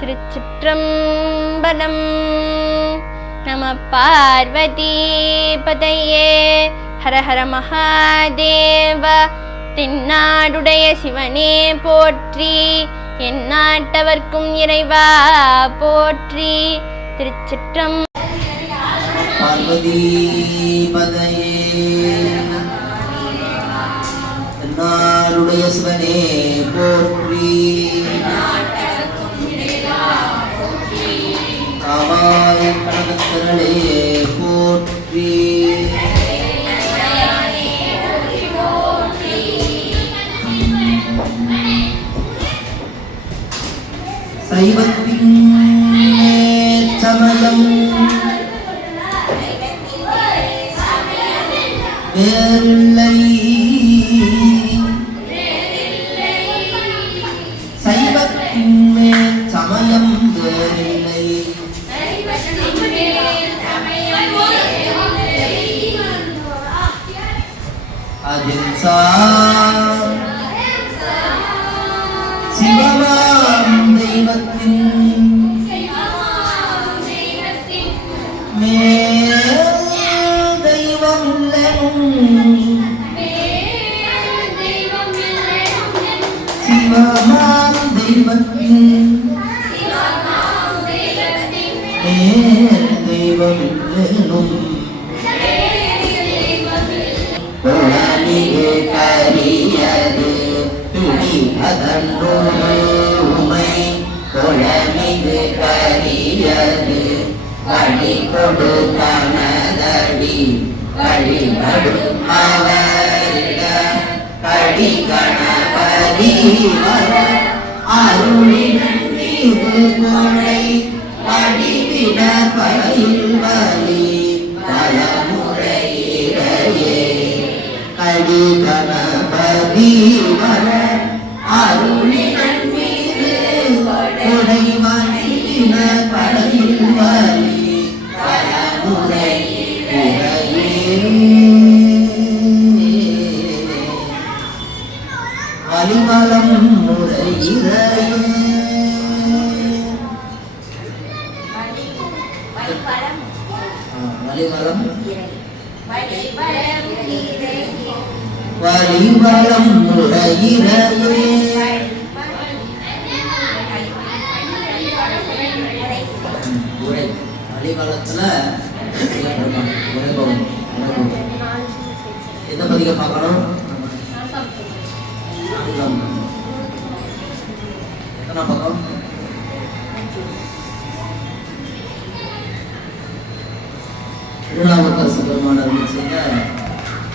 திருச்சிற்றம்பலம். நம பார்வதி பதையே. ஹர ஹர மகாதேவ. தென்னாடுடைய சிவனே போற்றி, எந்நாட்டவர்க்கும் இறைவா போற்றி. திருச்சிற்றம் பார்வதி பதையே. தென்னாடுடைய சிவனே போற்றி, காவாய கனகத்திரளே போற்றி. சைவத்தின் சமயம் வேறில்லை, சைவத்தின் மேல் சமயம் வேறில்லை. அஹிம்சா சிவமாம் தெய்வத்தின் மேல் தெய்வம் சிவமாம் தெய்வத்தின் மேல் தெய்வம் இல்லைனும் குளமிகு கரியது துணி அதன்மை. குளமிகு கரியது வழி கொடு கனதடி வழிபடும் அவரிட கடி கணபதி அருளின் மீது கொடை வடிவிட பயில் வலி பலமுறையிடையே. கடி கணபதி வர அருளின் மீது கொடை வடிவிட பயில் வலி பலமுறையிடையே. வலிமலம் முறையிடையே. வலிமலம் வலிமலம் முறையிடையே. வலிமலத்துல எந்த பதிக பார்க்கணும்? எத்தனை பக்கம்? திருநாவுக்கரசு பெருமான் அருள் செய்த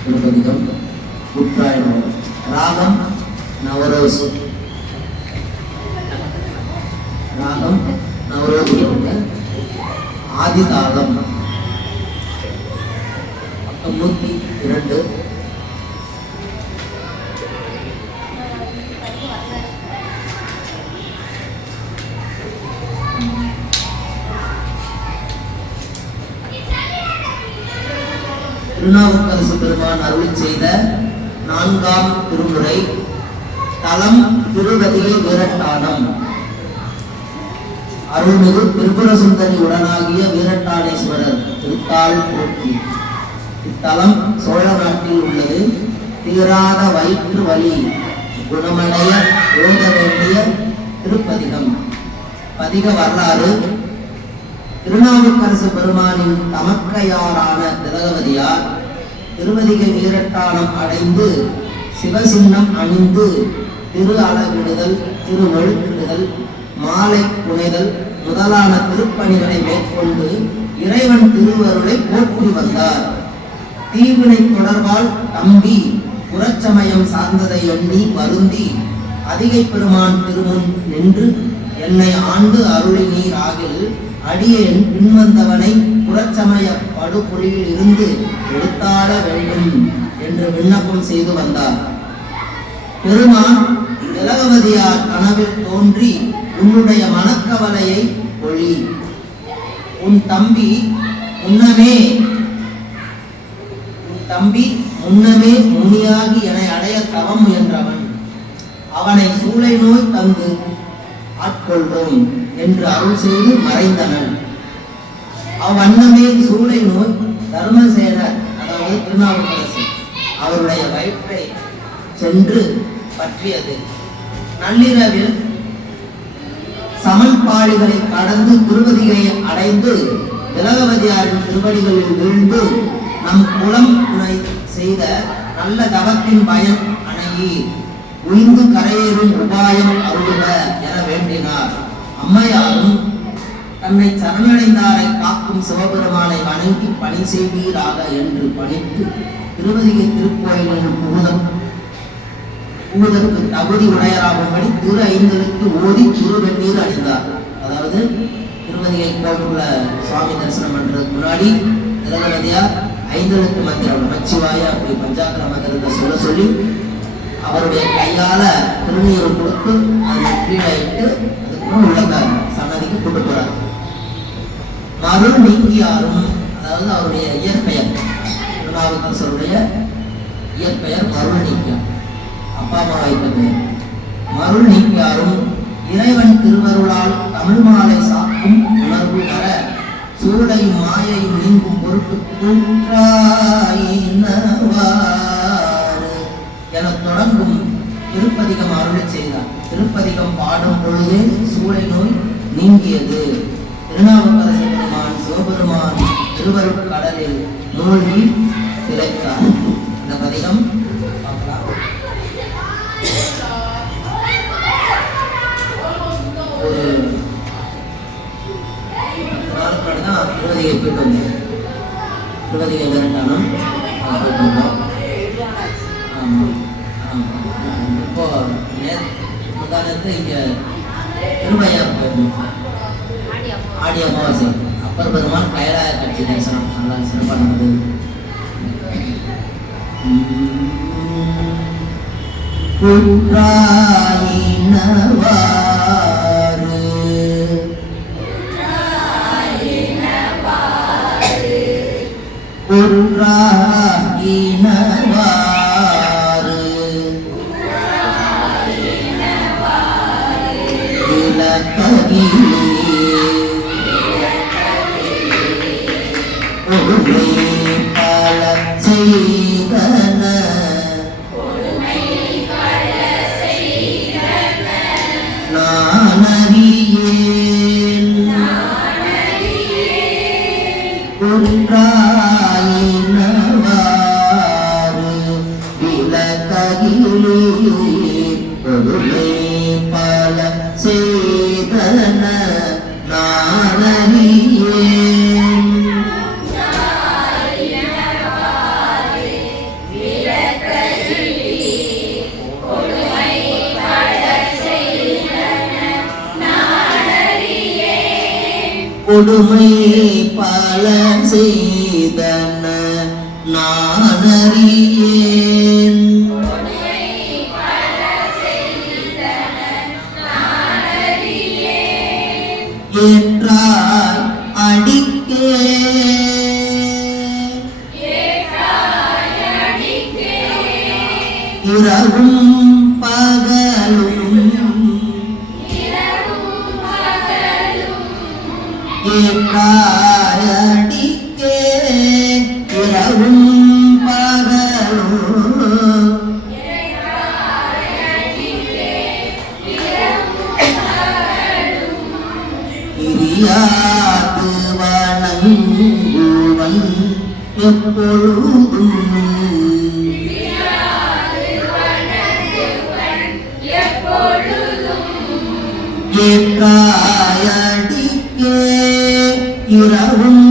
ஒரு பதிகம் உட்ராயணம். ராகம் நவரோசு. ராகம் நவரோசு. ஆதிதாளம். பக்கம் 102. திருநாவுக்கரசு பெருமான் அருள் செய்த 4ஆம் திருமுறை. தலம் திருவதிகை வீரட்டானம். அருள்மிகு திரிபுர சுந்தரி உடனாகிய வீரட்டானேஸ்வரர் திருத்தாள் போற்றி. இத்தலம் சோழ நாட்டில் உள்ளது. தீராத வயிற்று வலி குணமடைய ஓத வேண்டிய திருப்பதிகம். பதிக வரலாறு. திருநாவுக்கரசு பெருமானின் தமக்கையாரான திலகவதியார் திருவதிகை வீரட்டானம் அடைந்து சிவசின்னம் அணிந்து திரு அளவிடுதல், திருவழுக்கிடுதல், மாலை புனைதல் முதலான திருப்பணிகளை மேற்கொண்டு இறைவன் திருவருளை போற்றி வந்தார். தீவினை தொடர்பால் தம்பி புறச்சமயம் சார்ந்ததை எண்ணி வருந்தி அதிகை பெருமான் திருமுன் நின்று, என்னை ஆண்டு அருளி நீர் ஆகில் அடியேன் பின்வந்தவனை புறச்சமய படுகொலியில் இருந்து எடுத்தாட வேண்டும் என்று விண்ணப்பம் செய்து வந்தார். பெருமான் திலகவதியார் கனவில் தோன்றி, உன்னுடைய மனக்கவலையை ஒளி, உன் தம்பி முன்னமே முனியாகி என அடைய தவம் முயன்றவன். அவனை சூளை நோய் தந்து ஆட்கொள்வோம் என்று அருள் செய்து மறைந்தனன். அவ்வண்ணமே சூளை நோய் தர்மசேனர், அதாவது திருநாவுக்கரசு, அவருடைய வயிற்றை சென்று பற்றியது. நள்ளிரவில் சமன்பாடுகளை கடந்து திருவதியை அடைந்து திலகவதியாரின் திருவடிகளில் வீழ்ந்து நம் குலம் துணை செய்த நல்ல தவத்தின் பயன் அணையி உய்ந்து கரையேறும் உபாயம் அருள்க என வேண்டினார். அம்மையாரும் தன்னை சரணடைந்தாரை காக்கும் சிவபெருமானை வணங்கி பணி செய்வீராக என்று பணித்து திருவதிகை திருக்கோயிலில் புகுதற்கு தகுதி உடையராகும்படி திரு ஐந்தலுக்கு ஓதி திருவெண்ணீர் அணிந்தார். அதாவது திருவதிகை கோவிலுக்குள்ள சுவாமி தரிசனம் பண்றதுக்கு முன்னாடி திலகவதியார் ஐந்தலுக்கு மந்திரம் நமச்சிவாய அப்படி பஞ்சாக்கர மந்திரத்தை சொல்லி அவருடைய கையால திருநீர் கொடுத்து அதை கீழே இட்டு அதுக்கப்புறம் உள்ள சன்னதிக்கு கொண்டு போறார். மருள் நீங்கியாரும், அதாவது அவருடைய இயற்பெயர் திருநாவுக்கரசருடைய இயற்பெயர் மருள் நீங்கியார், அப்பா அம்மா வைத்த பெயர். மருள் நீங்கியாரும் இறைவன் திருவருளால் தமிழ் மாலை சாக்கும் உணர்வு வர சூளை மாயையும் நீங்கும் பொருட்டு என தொடங்கும் திருப்பதிகம் அருளை செய்தார். திருப்பதிகம் பாடும் பொழுதே சூளை நோய் நீங்கியது. திருநாவுக்கரச பெருமான் சிவபெருமான் திருவருட் கடலில் மூழ்கி திளைத்தார். இந்த பதிகம் பார்க்கலாம். ஒரு 10 நாள் முன்னாடி தான் திருவதிகை போயிட்டு வந்தோம். திருவதிகை இரண்டானம் போயிட்டு வந்தோம். இப்போ முந்தானத்து இங்கே திருவையார் போயிருந்தோம். ஆடி அமாவாசை அப்பர் பெருமான் கைலாய காட்சி தரிசனம் நல்லா சிறப்பாக நடந்தது. கொடுமை பல செய்தன நானறியேன். ஏற்றாய் அடிக்கே இரவும் பகலும் ஏற்றாய் அடிக்கே இரவும் பகலும் பிரியாது வணங்குவன் எப்பொழுதும் ஏற்றாய் அடிக்கே இரவும்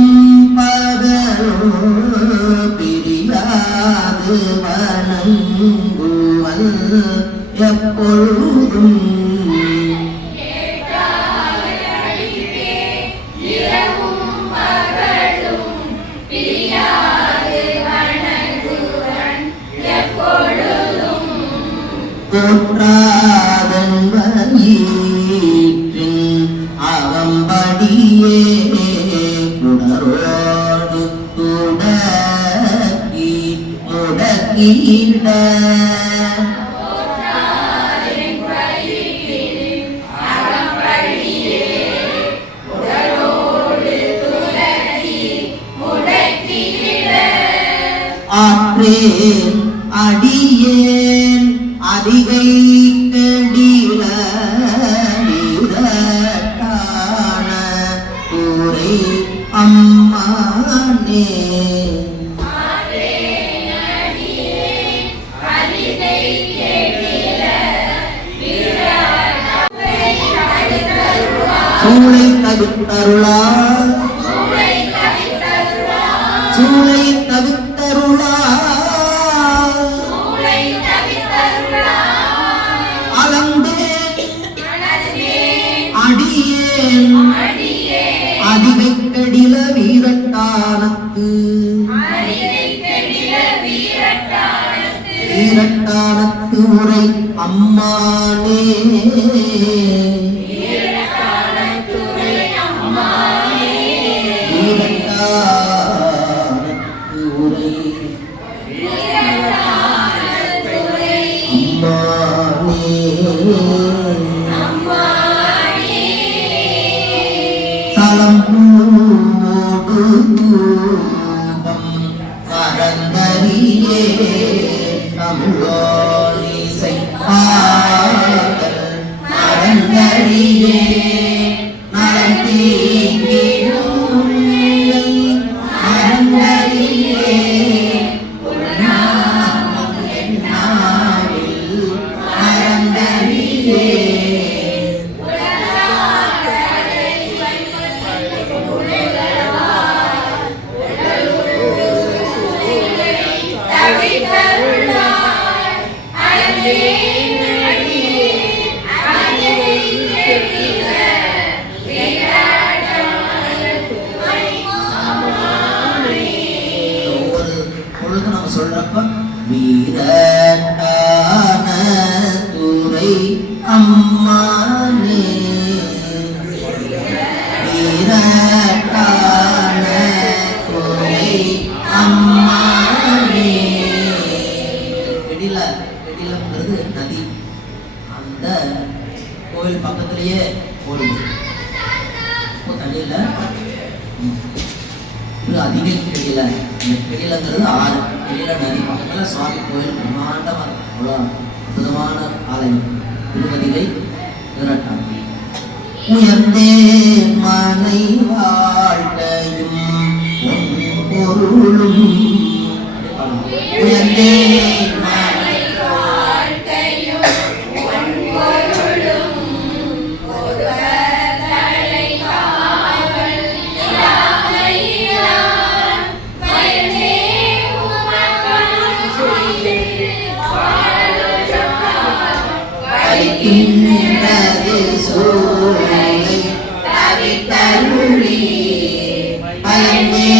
பகலும் பிரியாது வணங்குவன் எப்பொழுதும் தோற்றாதன் வயிற்றின் அகம்படியே குடரோடு துடக்கி முடக்கிட ஆற்றேன் அடியேன் அதிகை கடில வீரட்டான கூரை அம்மானே. சூளை தவித்தருளா சூளை தவித்தருளா அளந்தேன் அடியேன் அதிகை கடில வீரட்டானத்து வீரட்டானத்து உரை அம்மானே. மறந்தறியே தமிழோலிசை மறந்தறியே மறந்தறியே சொல்றப்ப வீரட்டான துறை அம்மானே. வீரட்டான துறை அம்மானே. கெடிலங்கிறது நதி. அந்த கோவில் பக்கத்திலேயே ஓடுது. தண்ணியில அதிகை கெடில. இந்த கெடிலங்கிறது ஆறு. கெடில நதி பக்கத்துல சுவாமி கோயில் பிரம்மாண்டமா இருக்கும். அவ்வளோ அற்புதமான ஆலயம் திருவதிகை வீரட்டான். உயர்ந்தே மனை வாழ்க்கையும் பொருளும் உயர்ந்தே சோலை தவித்தருளி பயனே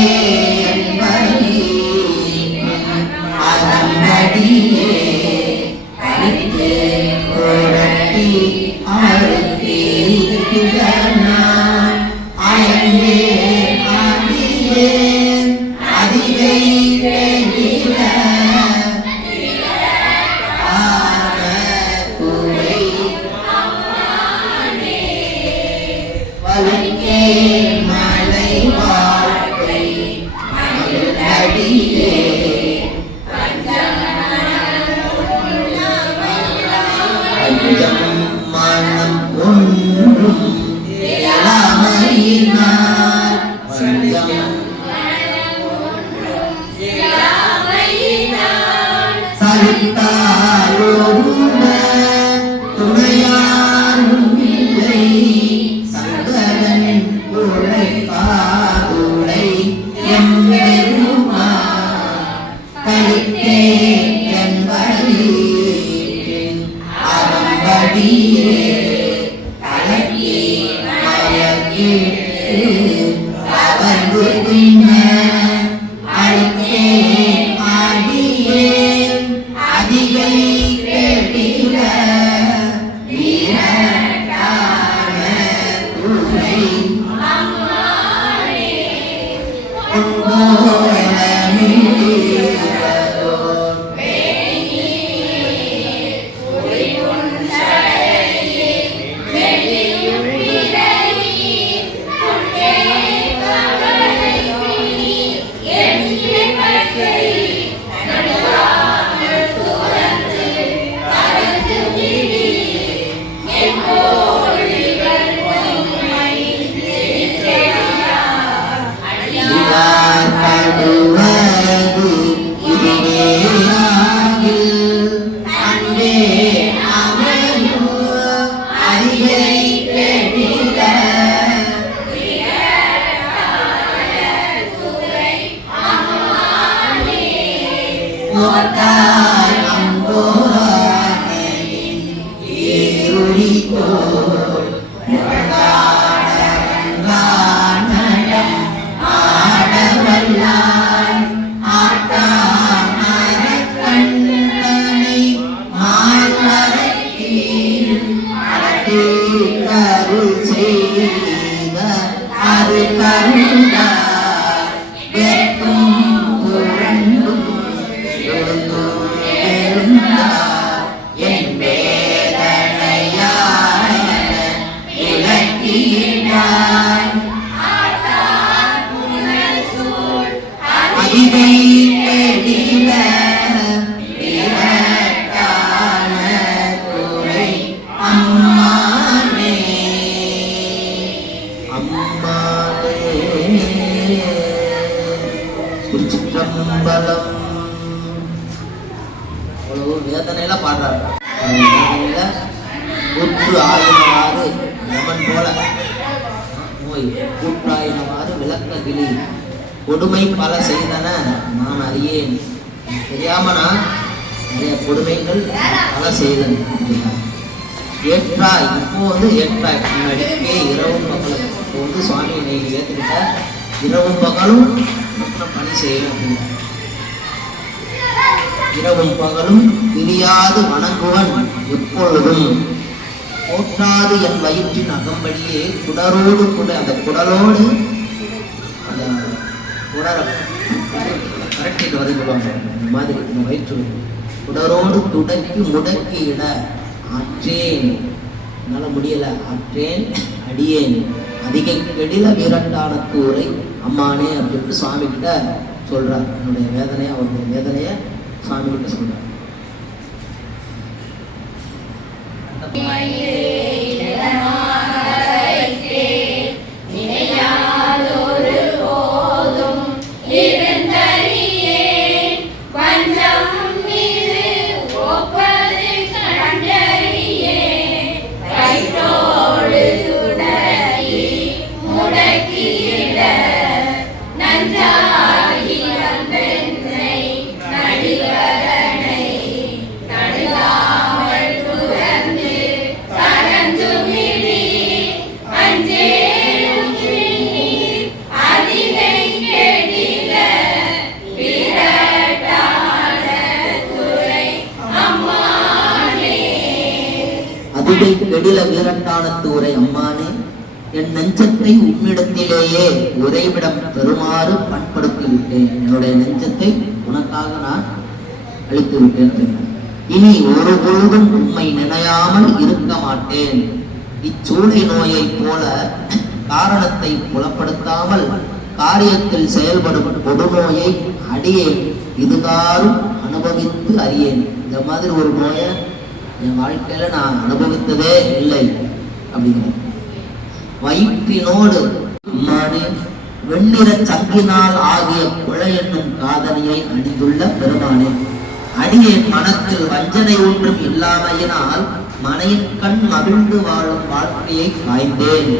அறம்படியே அறுத்து புரட்டி அறுத்தி அயனே ஆதியே அதிகை கெடில மலை வாழ்க்கை அடியே பஞ்சம் மனம் ஒன்றும் இல்லாமையினார் பஞ்சம் சலித்தாரோருவ துணையாரும் இல்லை சங்கரன் உழைப்பாருடை எம்பெருமா கலித்தே என்படியின் அறம்படியே கலக்கி மயக்கிட்டு அவர்ந்து தின்ன அழைத்தே ஆடியேன் அதிகை கெடில வீரட்டான துறை வேதனையில பாடுறாரு. கூற்று ஆயினவாறு யமன் போல நோய் கூற்றாயினவாறு விளக்க கிளி கொடுமை பல செய்தன நான் அறியேன். தெரியாம நான் நிறைய கொடுமைகள் பல செய்தேன். ஏற்றாய் இப்போ ஏற்றாய் முன்னாடிக்கே இரவும் பகலும் இப்போ சுவாமி நீ ஏற்றுக்கிட்ட இரவும் பகலும் பணி செய்யணும் அப்படின்னு. இரவும் பகலும் பிரியாது வணங்குவன் எப்பொழுதும் போற்றாது என் வயிற்றின் அகம்படியே குடரோடு கூட அந்த குடலோடு அந்த குடரை கரெக்டிட்டு வரை சொல்லுவாங்க. இந்த மாதிரி இந்த வயிற்று குடரோடு துடக்கி முடக்கி இட ஆற்றேன், என்னால் முடியலை, ஆற்றேன் அடியேன் அதிக கெடில வீரட்டான கூரை அம்மானே அப்படின்ட்டு சுவாமி கிட்ட சொல்றார். என்னுடைய வேதனையை அவருடைய வேதனையை சுவாமி கிட்ட சொல்றார். கெடில வீரட்டான தூரை அம்மானே என் நெஞ்சத்தை உன்னிடத்திலேயே உறைவிடம் பெறுமாறு பண்படுத்தி விட்டேன். என்னுடைய நெஞ்சத்தை உனக்காக நான் அழித்து விட்டேன். இனி ஒரு பொழுதும் உண்மை நினையாமல் இருக்க மாட்டேன். இச்சூளை நோயை போல காரணத்தை புலப்படுத்தாமல் காரியத்தில் செயல்படும் கொடுநோயை அடியேன் இதுகாரும் அனுபவித்து அறியேன். இந்த மாதிரி ஒரு நோயை என் வாழ்க்கையில நான் அனுபவித்ததே இல்லை அப்படிங்கிற வயிற்றினோடு வெண்ணிற சங்கினால் ஆகிய குழை என்னும் காதலியை அணிந்துள்ள பெருமானே அடியேன் மனத்தில் வஞ்சனை ஒன்றும் இல்லாமையினால் மனையின் கண் மகிழ்ந்து வாழும் வாழ்க்கையை காய்ந்தேன்.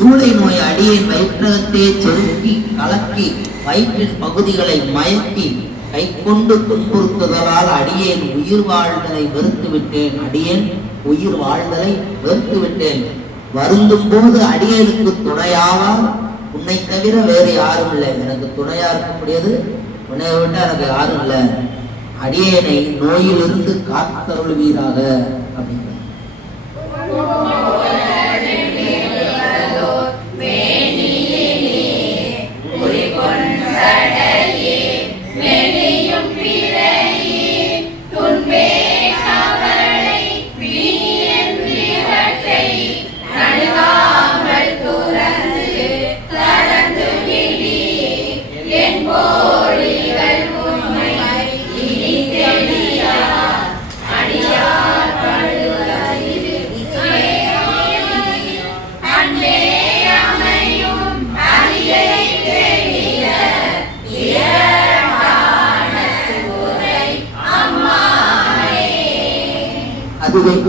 சூளை நோய் அடியேன் வயிற்றகத்தே செருக்கி கலக்கி வயிற்றின் பகுதிகளை மயக்கி கை கொண்டு துன்புறுத்துதலால் அடியேன் உயிர் வாழ்தலை வெறுத்து விட்டேன். அடியேன் உயிர் வாழ்தலை வெறுத்து விட்டேன். வருந்தும் போது அடியேனுக்கு துணையாவா உன்னை தவிர வேறு யாரும் இல்லை. எனக்கு துணையா இருக்கக்கூடியது உன்னை விட்டா எனக்கு யாரும் இல்லை. அடியேனை நோயிலிருந்து காத்தருள்வீராக அப்படிங்கிற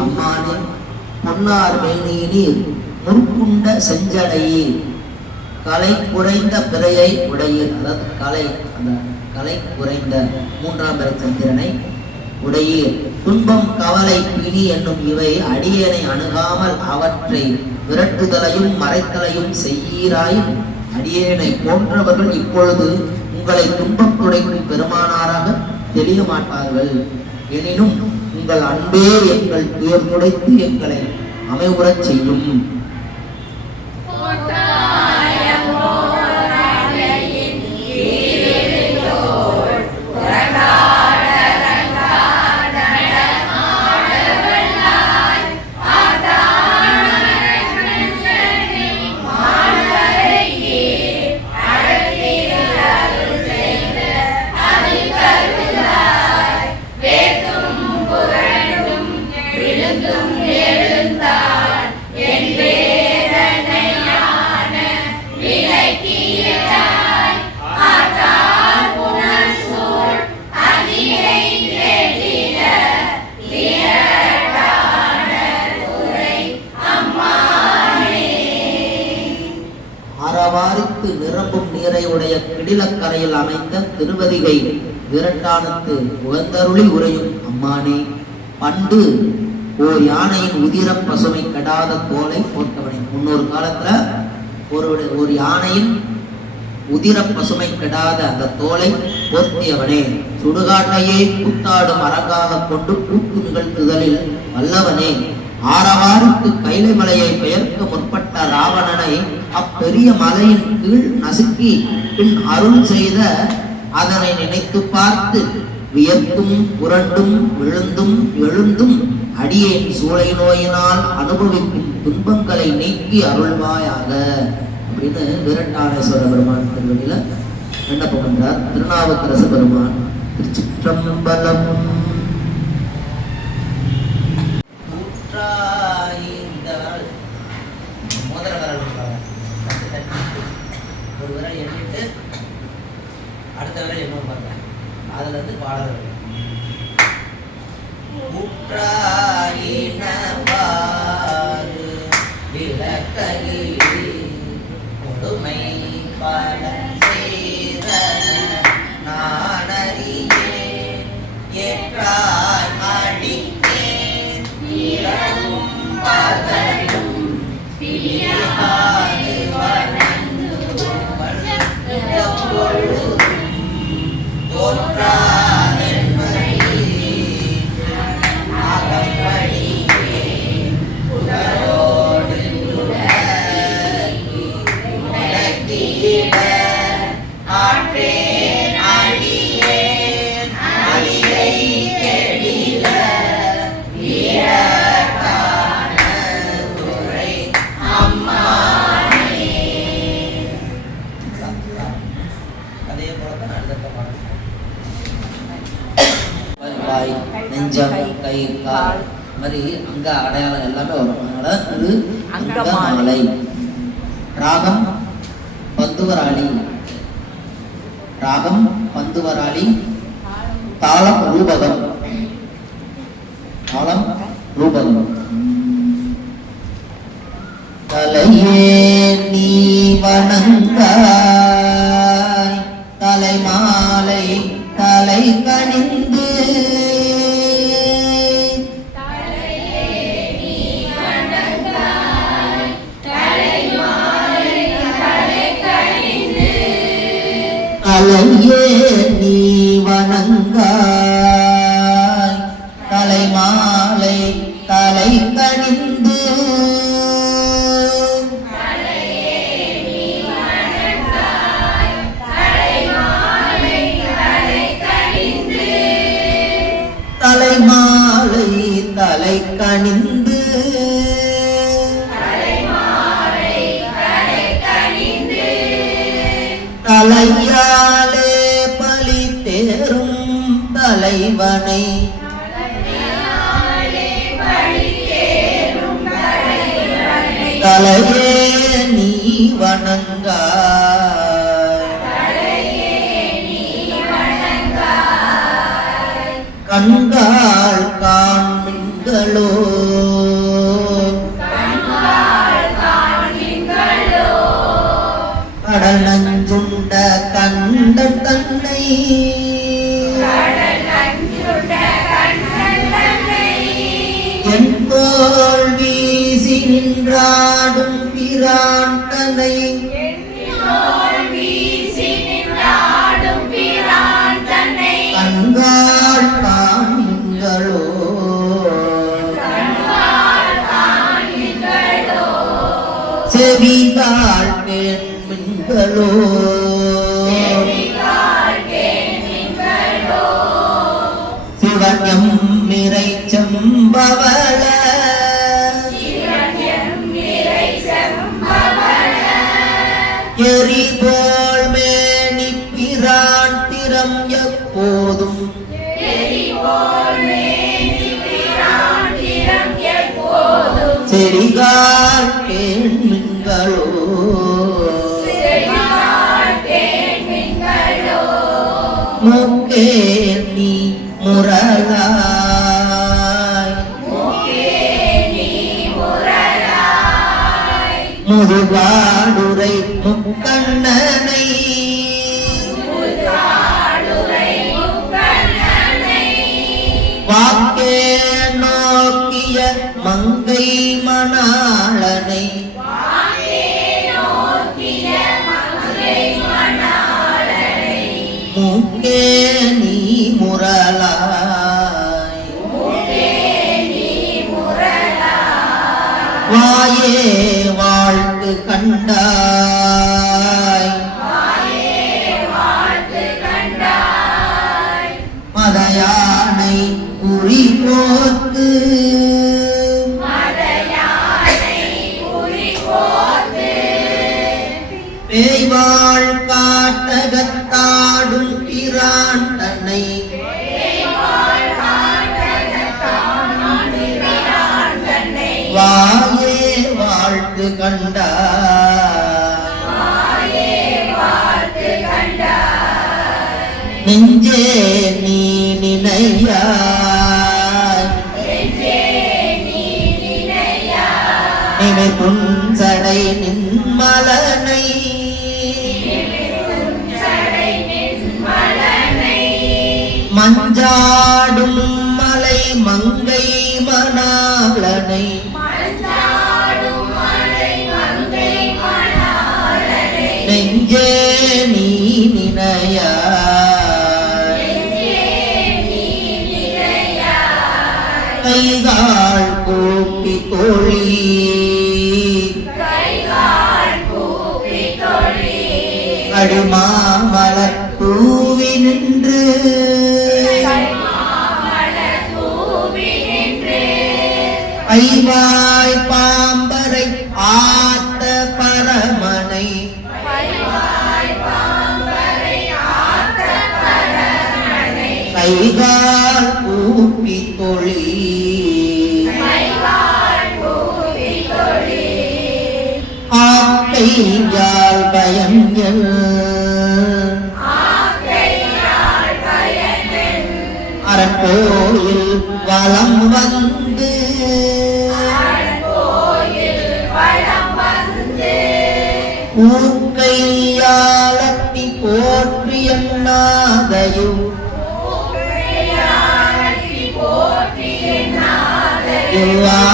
அம்மானே பொன்னார் மேனியினீர் முற்குண்ட செஞ்சடையீர் கலை குறைந்த பிறையை உடையீர். அதாவது கலை அந்த கலை குறைந்த 3ஆம் பிறை சந்திரனை உடையீர். துன்பம் கவலை பிணி என்னும் இவை அடியேனை அணுகாமல் அவற்றை விரட்டுதலையும் மறைத்தலையும் செய்யீராயும் அடியேனை போன்றவர்கள் இப்பொழுது உங்களை துன்பம் துடைக்கும் பெருமானாராக தெரிய மாட்டார்கள். எனினும் உங்கள் அன்பே எங்கள் துயர் துடைத்து எங்களை அமைவுறச் செய்யும். ஆரவாரித்து நிரம்பும் நீரை உடைய கிடிலக்கரையில் அமைந்த திருவதிகை விரட்டானத்து உகந்தருளி உரையும் அம்மானே, பண்டு ஓர் யானையின் உதிரம் பசுமை கெடாத தோலை போட்டவனே. முன்னொரு காலத்துல ஒரு யானையின் உதிர பசுமை கெடாத அந்த தோலை போர்த்தியவனே, சுடுகாட்டையே கூத்தாடும் அரங்காக கொண்டு கூத்து நிகழ்த்துதலில் வல்லவனே, ஆரவாருக்கு கைலை மலையை பெயர்க்க முற்பட்ட ராவணனை அப்பெரிய மலையின் கீழ் நசுக்கி பின் அருள் செய்த அதனை நினைத்து பார்த்து வியர்த்தும் புரண்டும் விழுந்தும் எழுந்தும் அடியேன் சூளை நோயினால் அனுபவிக்கும் துன்பங்களை நீக்கி அருள்வாயாக அப்படின்னு வீரட்டானேஸ்வர பெருமான் திருவடியில விண்ணப்பம் பண்றார் திருநாவுக்கரசு பெருமான். திருச்சிற்றம்பலம். முதல விரல் ஒரு விரல் எண்ணிட்டு அடுத்த விரல் எண்ணும் பாருங்க, அதுல இருந்து பாடல் கொடுமை பல செய்த நானறியேன் ஏற்றாய் அடித்தேன் இரவும் பகலும் பிரியாது வணங்குவள் எப்பொழுதும் தோற்றான் என்பதை அகப்படியே புகழோடு உலகிட ஆற்றேன் அடியேன் அடியை கெடில வீரகான துறை அம்மானே. அதே போலதான் அடுத்த பாடல் நெஞ்சம் கை கால் மாதிரி அங்க அடையாளம் எல்லாமே வரும். அதனால இது அங்கமாலை. ராகம் பந்துவராளி, ராகம் பந்துவராளி, தாளம் ரூபகம், தாளம் ரூபகம். தலையே நீ வணங்காய் தலைமாலை தலை கணிந்து தலையே நீ வணங்காய் தலைமாலை தலை கணிந்து தலைமாலை தலை கணிந்து தலையாலே பலி தேரும் தலைவனை தலையே நீ வணங்காய் கண்கால் காண்மின்களோ கடல் நஞ்சுண்ட கண்டன் தன்னை என் போல் வீசி நின்றாடும் பிரான் தன்னை கண்காள் காண்களோ செவிகாள் கேண்மின்களோ சிவஞம் மிரை செம்பவள எரிபோல் மேனி பிரான் திறம் எப்போதும் செரிகாள் கேண்மின்களோ மூக்கே நீ முரலாய் முதுகாடுரை முக்கண்ணனை வாக்கே நோக்கிய மங்கை மணாளனை மூக்கே நீ முரலாய் வாயே வாழ்த்து கண்டாய் மதயானை குறி போத்து பேய்வாள் காட்டகத்தாடும் பிரான் தன்னை வாயே வாழ்த்து கண்டாய் நெஞ்சே நீ நினையாய் நினை புன்சடை நின்மலனை மஞ்சாடும் மலை மங்கை மணாளனை நெஞ்சே நீ நினையாய் கைகால் கூப்பி தோழி அடிமாமலர் தூவி நின்று ஐவாய் பாம்பரை ஆத்த பரமனை கைகால் கூப்பி தொழி ஆக்கையால் பயங்கள் அரக்கோயில் வலம் வந்து ஊக்கையாலத்தி போற்றி எண்ணாதையும்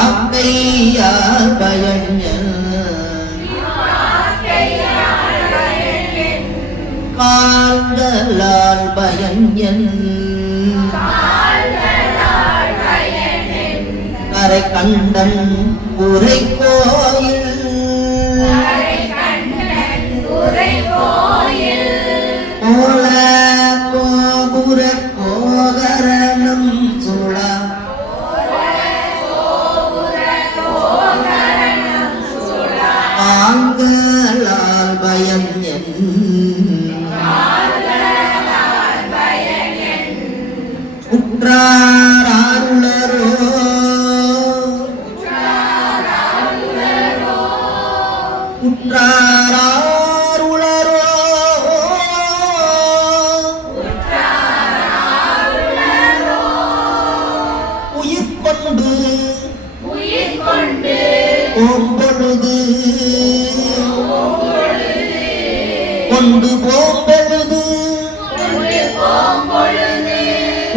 வாக்கையால் பயங்கள் கால்களால் பயங்கள் கரை கண்டன் உரை கோயில் கோல கோபுர கோகரணம் சுழா ஆங்களால் பயங்கள் உற்றாருளரோ உற்றாருளரோ உயிர் கொண்டு ஓம்பொழுது கொண்டு போம்பொழுது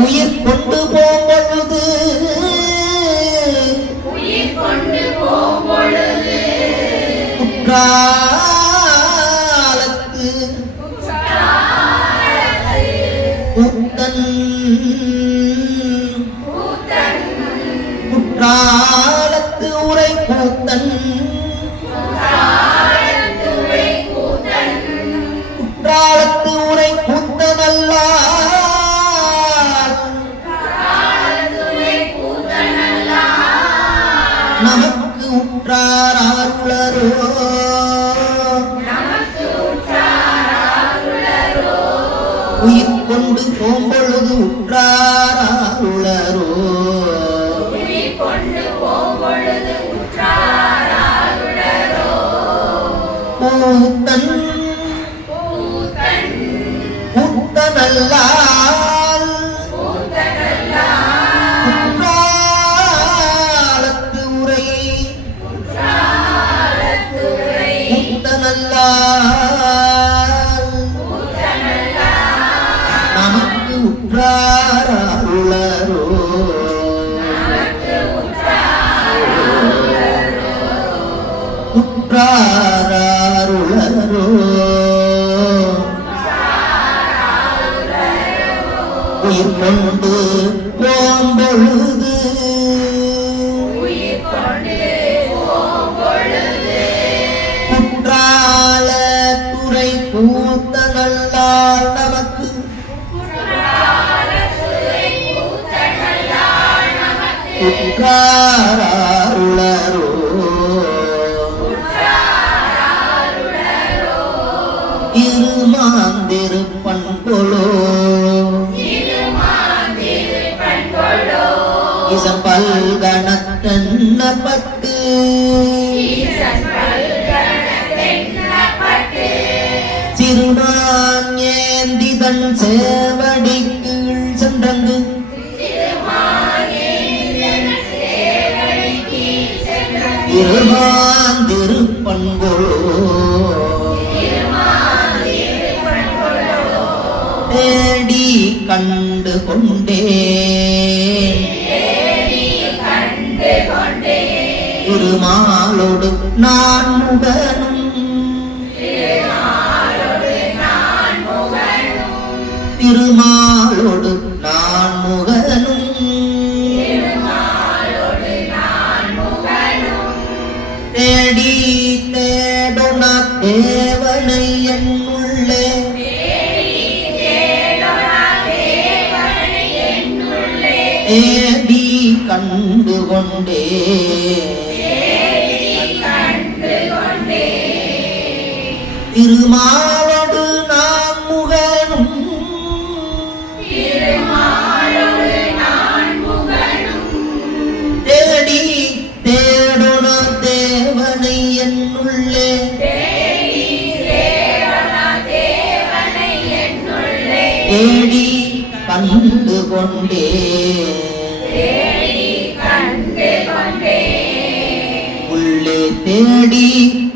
உயிர் கொண்டு போம்பொழுது குற்றாலத்து கூத்தன் குற்றாலத்து உரை கூத்தன் குற்றாலத்து உரை கூத்தனல்லால் நமக்கு உற்றார் அருளரோ உயிர் கொண்டு போம்பொழுது உற்றார் அருளரோ கூத்தன் கூத்தனல்லால் குற்றாலத்து உரை கூத்தனல்லால் நமக்கு உற்றார் அருளரோ உற்றார் அருளரோ உயிர் கொண்டு போம்பொழுது குற்றால துறை கூத்தனல்லால் நமக்கு உற்றார் அருளரோ இருமாந்திரு பண்பொழோ ஈசன் பல்கணத்தென்னப்பட்டு சிறுமான் ஏந்திதன் சேவடி கீழ் சென்றங்கு இருமாந்திரு பண்பொழோ தேடி கண்டு கொண்டே திருமாலோடு நான் முகனும் திருமாலோடு நான் முகனும் தேடி தேடொன தேவனை என்னுள்ளே தேடி கண்டு கொண்டே திருமாலோடு நான் முகனும் தேடி தேடொன தேவனை என்னுள்ளே தேடி கண்டு கொண்டே உள்ளே தேடி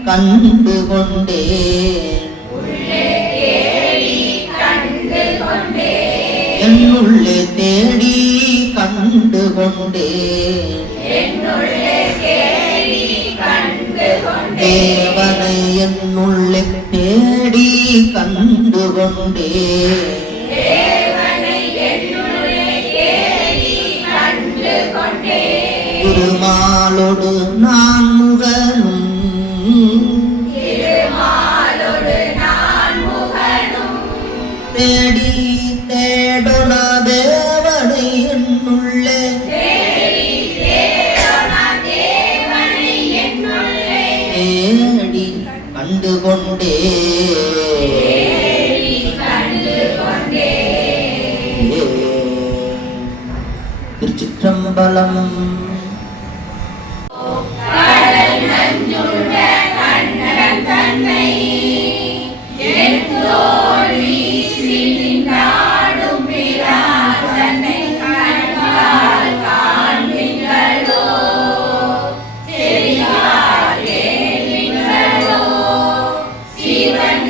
கண்டு கொண்டே என்னுள்ளே தேடி கண்டு கொண்டே தேவனை என்னுள்ளே தேடி கண்டு கொண்டே திருமாலோடு நான் முகனும் தேடி தேடொன தேவனை என்னுள்ளே தேடி கண்டு கொண்டே திருச்சிற்றம்பலம். சிவன்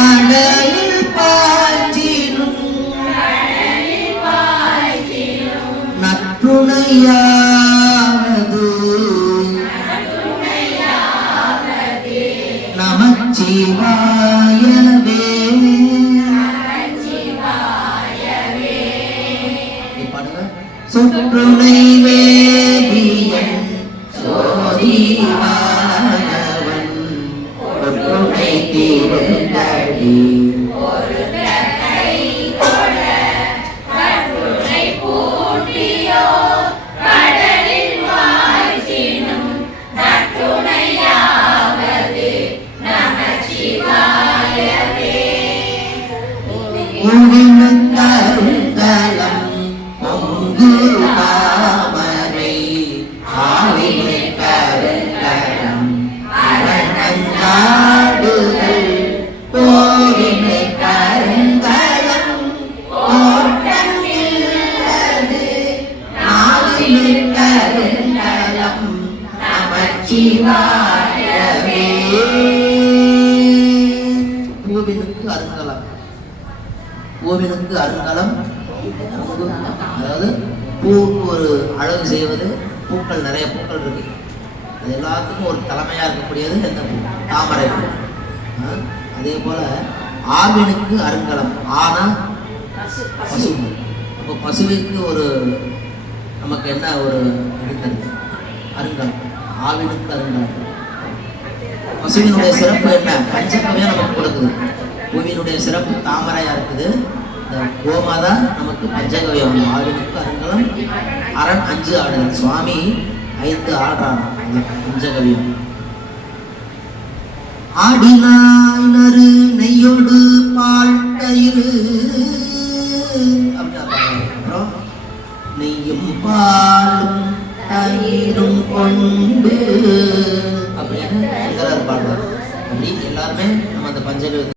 கடலில் பாய்ச்சினும் நற்றுணையாவது நமச்சிவாயவே. சுற்றுனை வேதியன் சோதிவானவன் ஒற்றுனை தீர்ந்தடி கருங்கலம் பொங்கு தாமரை ஆவினை கருங்கலம் அரணங்காடுகள் கோவினை கருங்கலம் கோட்டம் இல்லது நாவினை கருங்கலம் நமச்சிவாயவே. பூவினுக்கு அருங்கலம், பூவினுக்கு அருங்கலம், அதாவது பூவுக்கு ஒரு அழகு செய்வது. பூக்கள் நிறைய பூக்கள் இருக்கு, அது எல்லாத்துக்கும் ஒரு தலைமையா இருக்கக்கூடியது எந்த பூ? தாமரை பூ. அதே போல ஆவினுக்கு அருங்கலம், ஆனா பசு. அப்போ பசுவிற்கு ஒரு நமக்கு என்ன ஒரு இருக்கிறது? அருங்கலம். ஆவினுக்கு அருங்கலம். பசுவினுடைய சிறப்பு என்ன? பஞ்சகவியம் நமக்கு கொடுக்குது. பூவினுடைய சிறப்பு தாமரையா இருக்குது. இந்த கோமாதா நமக்கு பஞ்சகவியம். ஆவினுக்கு அருங்கலம் அரண் 5 ஆடுதல். சுவாமி 5 ஆடுறாங்க பஞ்சகவியம். ஆடினாய் நறு நெய்யோடு பால் தயிர், அப்புறம் நெய்யும் பாலும் தயிரும் கொண்டு அப்படின்னு பாடுறார். அப்படி எல்லாருமே நம்ம அந்த பஞ்சகவியத்தை